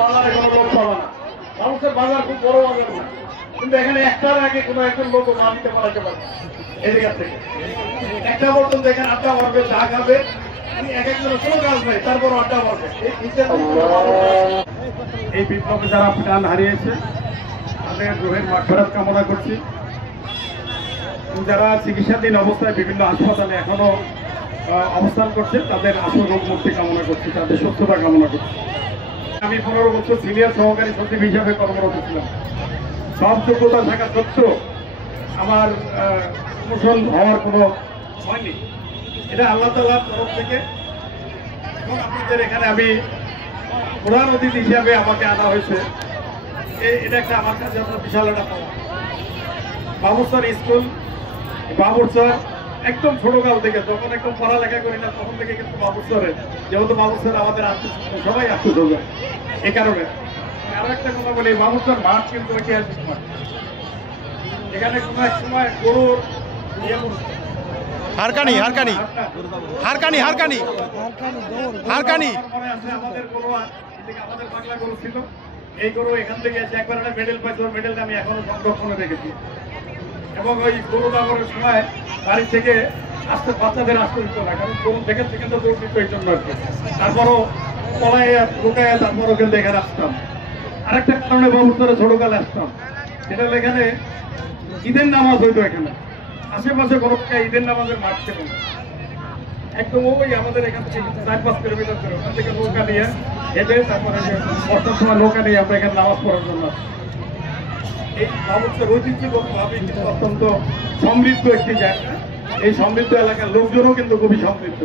বাজারে কোনো লোক পাবে না। মানুষের বাজার খুব বড় বাজার না, কিন্তু এখানে একটার আগে কোনো একজন লোক মা দিতে পারাতে পারবে এদিকে থেকে একটা পর্যন্ত এখানে আড্ডা মারবে, চা খাবে, এক একজনের কোনো কাজ নেই, তারপর আড্ডা মারবে। এই বিপ্লবে যারা প্রাণ হারিয়েছে তাদের রুহের মাগফিরাত কামনা করছি। যারা চিকিৎসাধীন অবস্থায় বিভিন্ন হাসপাতালে এখনো অবস্থান করছে তাদের আসল রোগ মুক্তি কামনা করছি, তাদের সুস্থতা কামনা করছি। আমি 15 বছর সিনিয়র সহকারী সচিব হিসাবে কর্মরত ছিলাম। সব যোগ্যতা থাকা সত্ত্বেও আমার প্রমোশন হওয়ার কোনো হয়নি। এটা আল্লাহ তাআলার তরফ থেকে। এবং আপনাদের এখানে আমি প্রধান অতিথি হিসাবে আমাকে আনা হয়েছে, এটা একটা আমার কাছে বিশাল একটা পাওয়া। বাবুরচর স্কুল, বাবুরচর একদম ছোটকাল থেকে, যখন একদম পড়ালেখা করি না তখন থেকে কিন্তু বাবুরচরে, যেহেতু বাবুরচর আমাদের আত্মীয় সবাই আত্মীয়, এই কারণে। আরো একটা কথা বলি, বাবুরচর মাঠ কিন্তু ঐতিহাসিক মাঠ। এখানে কোনো এক সময় গরুর হারকানি হারকানি হারকানি হারকানি হারকানি আমাদের গরু, আমাদের বাংলা গরু ছিল। এই গরু এখান থেকে এসে একবার একটা মেডেল পাইছে, ওই মেডেলটা আমি এখনো সংরক্ষণে রেখেছি। এবং ওই গরু দাবরের সময় বাড়ি থেকে আসতে বাচ্চাদের আসতে দিত না, কারণ গরু থেকে তো দৌড় দিত এই জন্য আর কি। তারপরও পলায় ঢুকায় তারপরও কিন্তু এখানে আসতাম। আরেকটা কারণে বাবুরচরে ছোটকালে আসতাম, সেটা হলো এখানে ঈদের নামাজ হইতো। এখানে আশেপাশে কোনো ঈদের নামাজের মাঠ ছিল না, একদম ওই আমাদের এখান থেকে 4-5 কিলোমিটার করে ওখান থেকে নৌকা নিয়ে হেঁটে তারপরে বর্ষার সময় নৌকা নিয়ে আমরা এখানে নামাজ পড়ার জন্য। এই বাবুরচর ঐতিহ্যগতভাবে কিন্তু অত্যন্ত সমৃদ্ধ একটি জায়গা। এই সমৃদ্ধ এলাকার লোকজনও কিন্তু খুবই সমৃদ্ধ।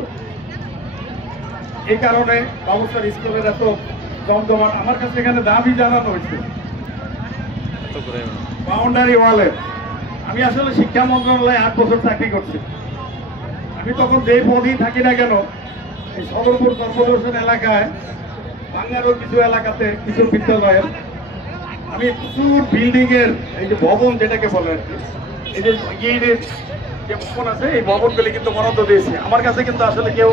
এই কারণে বাবুরচর স্কুলের এত জমজমাট। আমার কাছে এখানে দাবি জানানো হয়েছে বাউন্ডারি ওয়ালের। আমি আসলে শিক্ষা মন্ত্রণালয়ে 8 বছর চাকরি করছি। আমি তখন যে পদই থাকি না কেন, এই সদরপুর কর্পোরেশন এলাকায়, বাংলারও কিছু এলাকাতে, কিছু বিদ্যালয়ের আমি প্রচুর বিল্ডিং এর এই যে ভবন যেটাকে বলে আর কি, এই যে ইটের যে ভবন আছে, এই ভবনগুলি কিন্তু বরাদ্দ দিয়েছি। আমার কাছে কিন্তু আসলে কেউ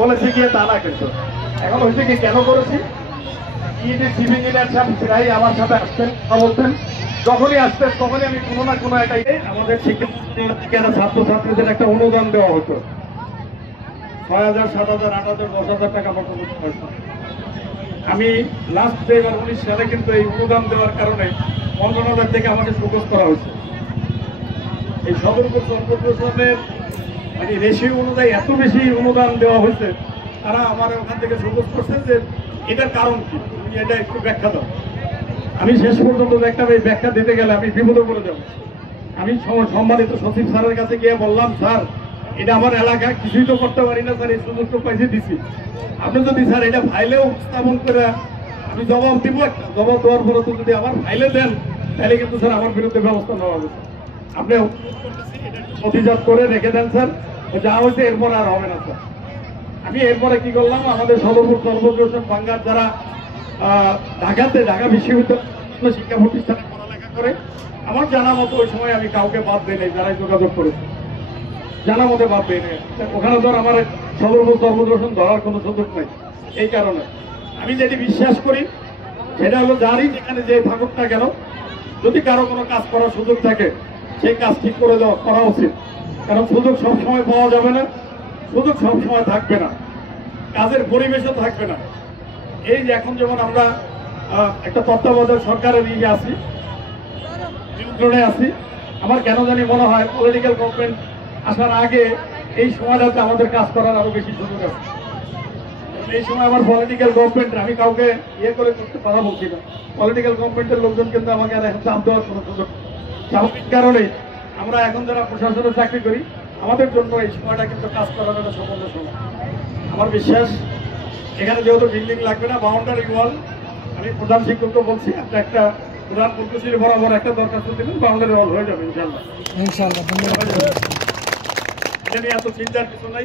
বলেছে গিয়ে তা না, কিন্তু এখন হয়েছে কি কেন করেছি, ইটের সিভিল ইঞ্জিনিয়ার সাহেব প্রায় আমার সাথে আসতেন, বলতেন, যখনই আসতেন তখনই আমি কোনো না কোনো একটা আমাদের শিক্ষা ছাত্রছাত্রীদের একটা অনুদান দেওয়া হতো। 6,000, 7,000, 8,000, 10,000 টাকা মতো হতো। আমি লাস্ট 2019 সালে কিন্তু এই অনুদান দেওয়ার কারণে মন্ত্রণালয় থেকে আমাকে ফোকাস করা হয়েছে। এই সদরপুর কর্পোরেশনের মানে রেশিও অনুযায়ী এত বেশি অনুদান দেওয়া হয়েছে, তারা আমার ওখান থেকে ফোকাস করছে যে এটার কারণ কি, তুমি এটা একটু ব্যাখ্যা দাও। আমি শেষ পর্যন্ত একটা ব্যাখ্যা দিতে গেলে আমি বিপদে পড়ে যাব। আমি সম্মানিত সচিব স্যারের কাছে গিয়ে বললাম, স্যার এটা আমার এলাকায় কিছুই তো করতে পারি না স্যার, এই সুযোগ তো পাইছে দিছি, আপনি যদি স্যার এটা ফাইলে উপস্থাপন করে আমি জবাব দিব, একটা জবাব দেওয়ার পরে তো যদি আমার ফাইলে দেন তাহলে কিন্তু স্যার আমার বিরুদ্ধে ব্যবস্থা নেওয়া হবে। আপনি অভিযোগ করে রেখে দেন স্যার, যা হয়েছে এরপর আর হবে না স্যার। আমি এরপরে কি করলাম, আমাদের সদরপুর কর্পোরেশন বাংলার যারা ঢাকা বিশ্ববিদ্যালয় শিক্ষা প্রতিষ্ঠানে পড়ালেখা করে, আমার জানা মতো ওই সময় আমি কাউকে বাদ দিই নাই, যারাই যোগাযোগ করেছে জানা মতো বাদ দিই নাই। ওখানে ধর আমার সদরপুর কর্পোরেশন ধরার কোনো সুযোগ নেই। এই কারণে আমি যেটি বিশ্বাস করি সেটা হলো, যারই যেখানে যে থাকুক না কেন, যদি কারো কোনো কাজ করার সুযোগ থাকে সেই কাজ ঠিক করে করা উচিত। কারণ সুযোগ সবসময় পাওয়া যাবে না, সুযোগ সবসময় থাকবে না, কাজের পরিবেশও থাকবে না। এই যে এখন যেমন আমরা একটা তত্ত্বাবধায়ক সরকারের ইয়ে আছি, নিয়ন্ত্রণে আছি, আমার কেন জানি মনে হয় পলিটিক্যাল গভর্নমেন্ট আসার আগে এই সময়টাতে আমাদের কাজ করার আরো বেশি সুযোগ আছে। এই সময় আমার পলিটিক্যাল গভর্নমেন্ট, আমি কাউকে ইয়ে করে করতে কথা বলছি না, পলিটিক্যাল গভর্নমেন্টের লোকজন কিন্তু আমাকে আর এখন চাপ দেওয়ার কোনো সুযোগ। স্বাভাবিক কারণেই আমরা এখন যারা প্রশাসনে চাকরি করি, আমাদের জন্য এই সময়টা কিন্তু কাজ করার একটা সম্বন্ধ সময়। আমার বিশ্বাস এখানে যেহেতু বিল্ডিং লাগবে না, বাউন্ডারি ওয়াল, আমি প্রধান শিক্ষককে বলছি একটা প্রধান প্রকৌশলী বরাবর একটা দরখাস্ত দিবেন, বাউন্ডারি ওয়াল হয়ে যাবে ইনশাল্লাহ। এটা নিয়ে এত চিন্তার কিছু নাই।